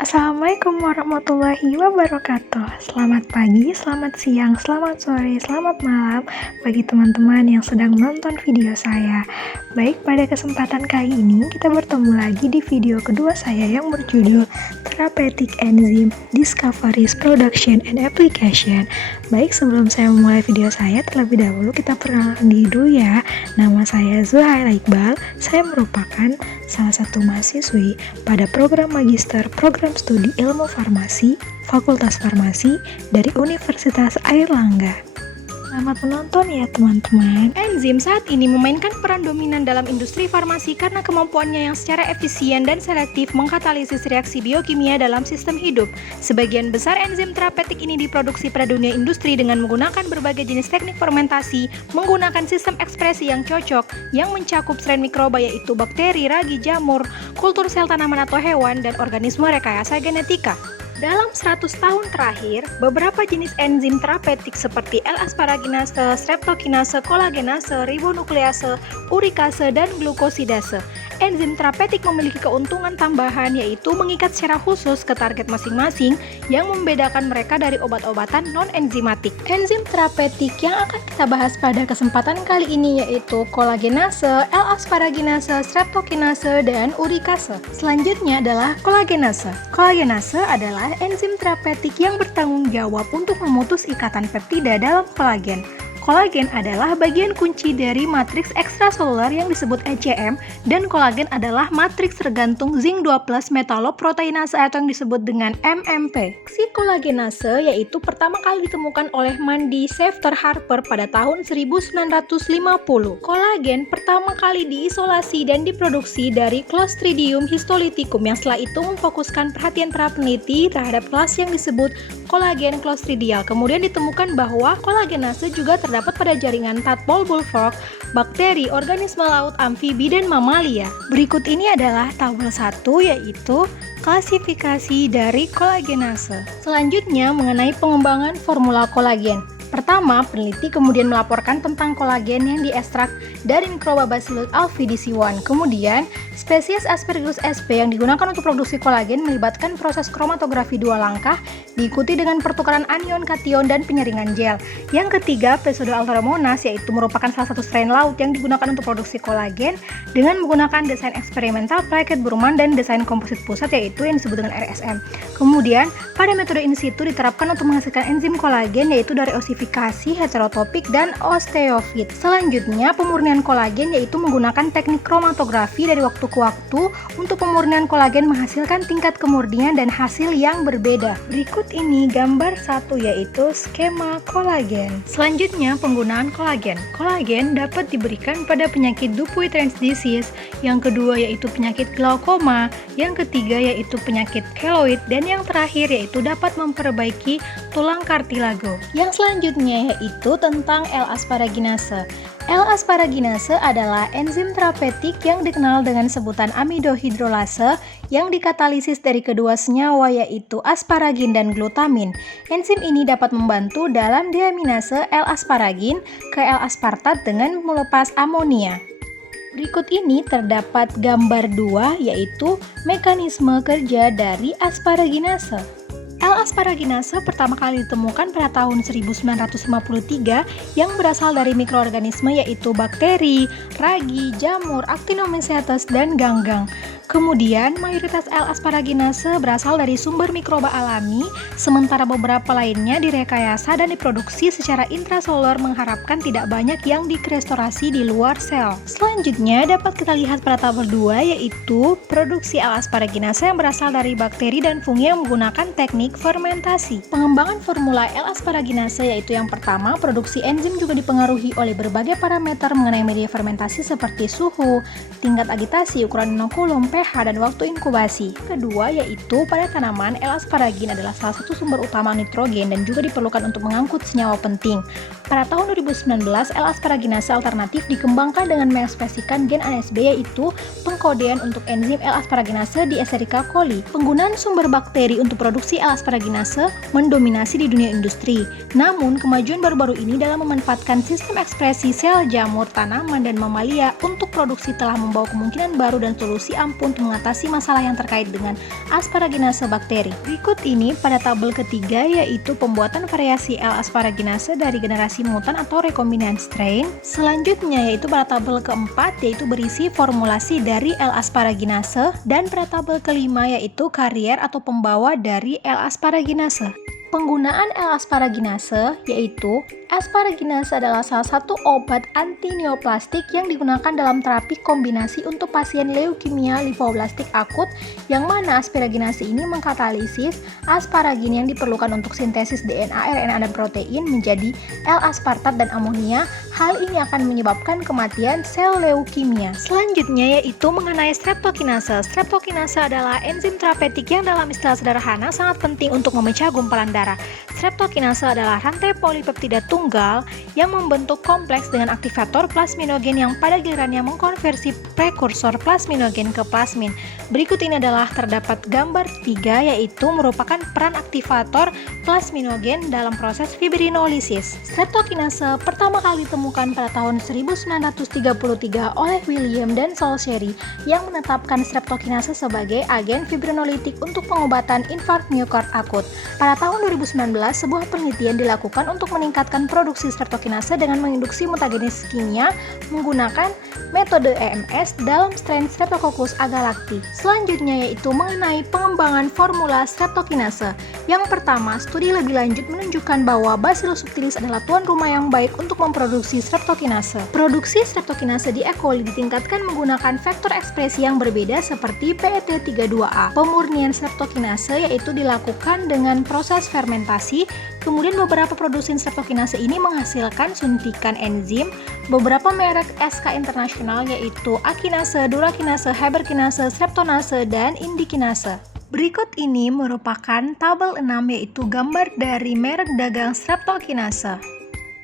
Assalamualaikum warahmatullahi wabarakatuh. Selamat pagi, selamat siang, selamat sore, selamat malam bagi teman-teman yang sedang menonton video saya. Baik, pada kesempatan kali ini kita bertemu lagi di video kedua saya yang berjudul Therapeutic Enzyme Discoveries, Production, and Application. Baik, sebelum saya memulai video saya, terlebih dahulu kita perkenalan diri dulu ya. Nama saya Zuhaila Iqbal, saya merupakan salah satu mahasiswi pada program Magister Program Studi Ilmu Farmasi, Fakultas Farmasi dari Universitas Airlangga. Selamat menonton ya teman-teman. Enzim saat ini memainkan peran dominan dalam industri farmasi karena kemampuannya yang secara efisien dan selektif mengkatalisis reaksi biokimia dalam sistem hidup. Sebagian besar enzim terapeutik ini diproduksi pada dunia industri dengan menggunakan berbagai jenis teknik fermentasi, menggunakan sistem ekspresi yang cocok, yang mencakup strain mikroba yaitu bakteri, ragi, jamur, kultur sel tanaman atau hewan, dan organisme rekayasa genetika. Dalam 100 tahun terakhir, beberapa jenis enzim terapeutik seperti L-asparaginase, streptokinase, kolagenase, ribonuklease, urikase, dan glukosidase. Enzim terapeutik memiliki keuntungan tambahan yaitu mengikat secara khusus ke target masing-masing yang membedakan mereka dari obat-obatan non-enzimatik. Enzim terapeutik yang akan kita bahas pada kesempatan kali ini yaitu kolagenase, L-asparaginase, streptokinase, dan urikase. Selanjutnya adalah kolagenase. Kolagenase adalah enzim terapeutik yang bertanggung jawab untuk memutus ikatan peptida dalam kolagen. Kolagen adalah bagian kunci dari matriks ekstraseluler yang disebut ECM, dan kolagen adalah matriks tergantung zinc 2+ metaloproteinase atau yang disebut dengan MMP. Si kolagenase yaitu pertama kali ditemukan oleh Mandy Shafter Harper pada tahun 1950. Kolagen pertama kali diisolasi dan diproduksi dari Clostridium histolyticum yang setelah itu memfokuskan perhatian para peneliti terhadap kelas yang disebut kolagen clostridial. Kemudian ditemukan bahwa kolagenase juga terdapat pada jaringan tadpole bullfrog, bakteri, organisme laut, amfibi, dan mamalia. Berikut ini adalah tabel 1 yaitu klasifikasi dari kolagenase. Selanjutnya mengenai pengembangan formula kolagen. Pertama, peneliti kemudian melaporkan tentang kolagen yang diekstrak dari Microbacillus alphidici1. Kemudian, spesies Aspergillus sp yang digunakan untuk produksi kolagen melibatkan proses kromatografi 2 langkah, diikuti dengan pertukaran anion, kation, dan penyaringan gel. Yang ketiga, Pseudoalteromonas, yaitu merupakan salah satu strain laut yang digunakan untuk produksi kolagen dengan menggunakan desain eksperimental Plaquet Burman dan desain komposit pusat yaitu yang disebut dengan RSM. Kemudian, pada metode in situ diterapkan untuk menghasilkan enzim kolagen yaitu dari osifikasi, heterotopik, dan osteofit. Selanjutnya, pemurnian kolagen yaitu menggunakan teknik kromatografi dari waktu ke waktu untuk pemurnian kolagen menghasilkan tingkat kemurnian dan hasil yang berbeda. Berikut ini gambar 1 yaitu skema kolagen. Selanjutnya, penggunaan kolagen. Kolagen dapat diberikan pada penyakit Dupuytren's disease, yang kedua yaitu penyakit glaukoma, yang ketiga yaitu penyakit keloid, dan yang terakhir yaitu dapat memperbaiki tulang kartilago. Yang selanjutnya yaitu tentang L-asparaginase. L-asparaginase adalah enzim terapeutik yang dikenal dengan sebutan amidohidrolase yang dikatalisis dari kedua senyawa yaitu asparagin dan glutamin. Enzim ini dapat membantu dalam deaminase L-asparagin ke L-aspartat dengan melepas amonia. Berikut ini terdapat gambar 2 yaitu mekanisme kerja dari asparaginase. L-asparaginase pertama kali ditemukan pada tahun 1953 yang berasal dari mikroorganisme yaitu bakteri, ragi, jamur, Actinomycetes, dan ganggang. Kemudian, mayoritas L-asparaginase berasal dari sumber mikroba alami, sementara beberapa lainnya direkayasa dan diproduksi secara intraseluler mengharapkan tidak banyak yang dikrestorasi di luar sel. Selanjutnya, dapat kita lihat pada tabel 2 yaitu produksi L-asparaginase yang berasal dari bakteri dan fungi yang menggunakan teknik fermentasi. Pengembangan formula L-asparaginase yaitu yang pertama, produksi enzim juga dipengaruhi oleh berbagai parameter mengenai media fermentasi seperti suhu, tingkat agitasi, ukuran inokulum, pH, dan waktu inkubasi. Kedua yaitu pada tanaman, L-asparagin adalah salah satu sumber utama nitrogen dan juga diperlukan untuk mengangkut senyawa penting. Pada tahun 2019, L-asparaginase alternatif dikembangkan dengan mengekspresikan gen ASB yaitu pengkodean untuk enzim L-asparaginase di Escherichia coli. Penggunaan sumber bakteri untuk produksi L-asparaginase mendominasi di dunia industri. Namun, kemajuan baru-baru ini dalam memanfaatkan sistem ekspresi sel jamur, tanaman, dan mamalia untuk produksi telah membawa kemungkinan baru dan solusi ampuh untuk mengatasi masalah yang terkait dengan asparaginase bakteri. Berikut ini pada tabel ketiga yaitu pembuatan variasi L. asparaginase dari generasi mutan atau recombinant strain. Selanjutnya yaitu pada tabel keempat yaitu berisi formulasi dari L. asparaginase, dan pada tabel kelima yaitu karier atau pembawa dari L. asparaginase. Penggunaan L. asparaginase yaitu asparaginase adalah salah satu obat antineoplastik yang digunakan dalam terapi kombinasi untuk pasien leukemia limfoblastik akut, yang mana asparaginase ini mengkatalisis asparagin yang diperlukan untuk sintesis DNA, RNA, dan protein menjadi L-aspartat dan amonia. Hal ini akan menyebabkan kematian sel leukemia. Selanjutnya yaitu mengenai streptokinase. Streptokinase adalah enzim terapeutik yang dalam istilah sederhana sangat penting untuk memecah gumpalan darah. Streptokinase adalah rantai polipeptida tunggal yang membentuk kompleks dengan aktivator plasminogen yang pada gilirannya mengkonversi prekursor plasminogen ke plasmin. Berikut ini adalah terdapat gambar 3 yaitu merupakan peran aktivator plasminogen dalam proses fibrinolisis. Streptokinase pertama kali ditemukan pada tahun 1933 oleh William dan Salseri yang menetapkan streptokinase sebagai agen fibrinolitik untuk pengobatan infark miokard akut. Pada tahun 2019, sebuah penelitian dilakukan untuk meningkatkan produksi streptokinase dengan menginduksi mutagenesis kimia menggunakan metode EMS dalam strain Streptococcus agalacti. Selanjutnya yaitu mengenai pengembangan formula streptokinase. Yang pertama, studi lebih lanjut menunjukkan bahwa Bacillus subtilis adalah tuan rumah yang baik untuk memproduksi streptokinase. Produksi streptokinase di E. coli ditingkatkan menggunakan vektor ekspresi yang berbeda seperti PET32A. Pemurnian streptokinase yaitu dilakukan dengan proses fermentasi. Kemudian beberapa produsen streptokinase ini menghasilkan suntikan enzim. Beberapa merek SK internasional yaitu akinase, durakinase, heberkinase, streptonase, dan indikinase. Berikut ini merupakan tabel 6 yaitu gambar dari merek dagang streptokinase.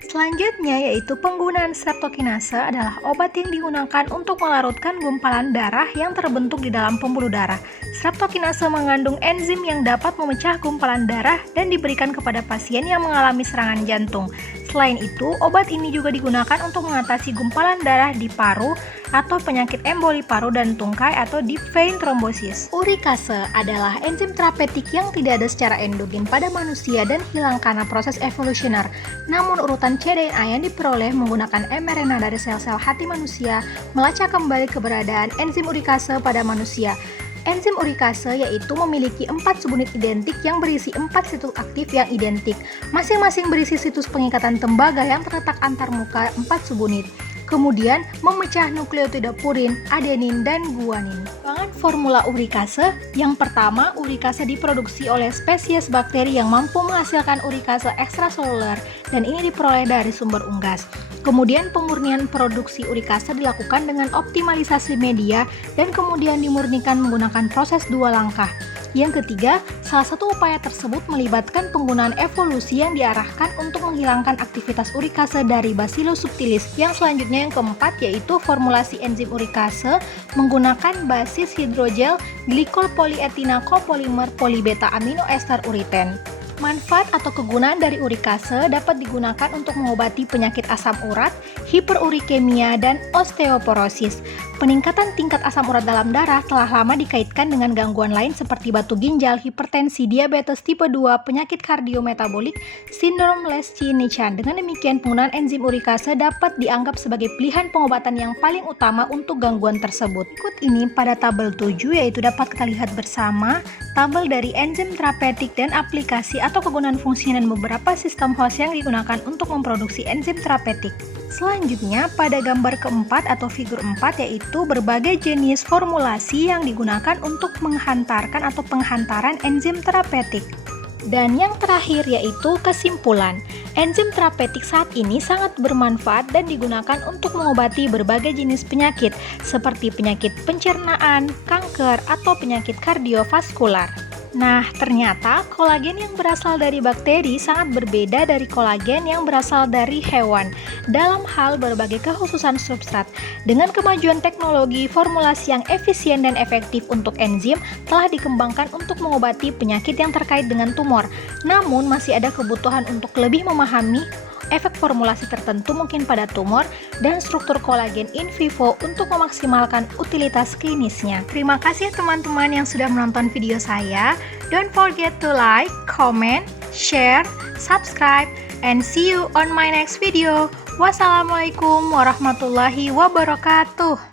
Selanjutnya yaitu penggunaan streptokinase adalah obat yang digunakan untuk melarutkan gumpalan darah yang terbentuk di dalam pembuluh darah. Streptokinase mengandung enzim yang dapat memecah gumpalan darah dan diberikan kepada pasien yang mengalami serangan jantung. Selain itu, obat ini juga digunakan untuk mengatasi gumpalan darah di paru atau penyakit emboli paru dan tungkai atau deep vein thrombosis. Urikase adalah enzim terapeutik yang tidak ada secara endogen pada manusia dan hilang karena proses evolusioner. Namun urutan cDNA yang diperoleh menggunakan mRNA dari sel-sel hati manusia melacak kembali keberadaan enzim urikase pada manusia. Enzim urikase yaitu memiliki 4 subunit identik yang berisi 4 situs aktif yang identik. Masing-masing berisi situs pengikatan tembaga yang terletak antar muka 4 subunit. Kemudian memecah nukleotida purin, adenin, dan guanin. Pengembangan formula urikase. Yang pertama, urikase diproduksi oleh spesies bakteri yang mampu menghasilkan urikase ekstraseluler dan ini diperoleh dari sumber unggas. Kemudian pemurnian produksi urikase dilakukan dengan optimalisasi media dan kemudian dimurnikan menggunakan proses 2 langkah. Yang ketiga, salah satu upaya tersebut melibatkan penggunaan evolusi yang diarahkan untuk menghilangkan aktivitas urikase dari Bacillus subtilis. Yang selanjutnya yang keempat yaitu formulasi enzim urikase menggunakan basis hidrogel glikol polietina copolymer polybeta aminoester uriten. Manfaat atau kegunaan dari urikase dapat digunakan untuk mengobati penyakit asam urat, hiperurikemia, dan osteoporosis. Peningkatan tingkat asam urat dalam darah telah lama dikaitkan dengan gangguan lain seperti batu ginjal, hipertensi, diabetes tipe 2, penyakit kardiometabolik, sindrom Lesch-Nychan. Dengan demikian, penggunaan enzim urikase dapat dianggap sebagai pilihan pengobatan yang paling utama untuk gangguan tersebut. Berikut ini pada tabel 7 yaitu dapat kita lihat bersama tabel dari enzim terapeutik dan aplikasi atau kegunaan fungsi dan beberapa sistem host yang digunakan untuk memproduksi enzim terapeutik. Selanjutnya pada gambar keempat atau figur 4 yaitu berbagai jenis formulasi yang digunakan untuk menghantarkan atau penghantaran enzim terapeutik. Dan yang terakhir yaitu kesimpulan. Enzim terapeutik saat ini sangat bermanfaat dan digunakan untuk mengobati berbagai jenis penyakit seperti penyakit pencernaan, kanker, atau penyakit kardiovaskular. Nah, ternyata kolagen yang berasal dari bakteri sangat berbeda dari kolagen yang berasal dari hewan dalam hal berbagai kekhususan substrat. Dengan kemajuan teknologi, formulasi yang efisien dan efektif untuk enzim telah dikembangkan untuk mengobati penyakit yang terkait dengan tumor. Namun, masih ada kebutuhan untuk lebih memahami efek formulasi tertentu mungkin pada tumor, dan struktur kolagen in vivo untuk memaksimalkan utilitas klinisnya. Terima kasih teman-teman yang sudah menonton video saya. Don't forget to like, comment, share, subscribe, and see you on my next video. Wassalamualaikum warahmatullahi wabarakatuh.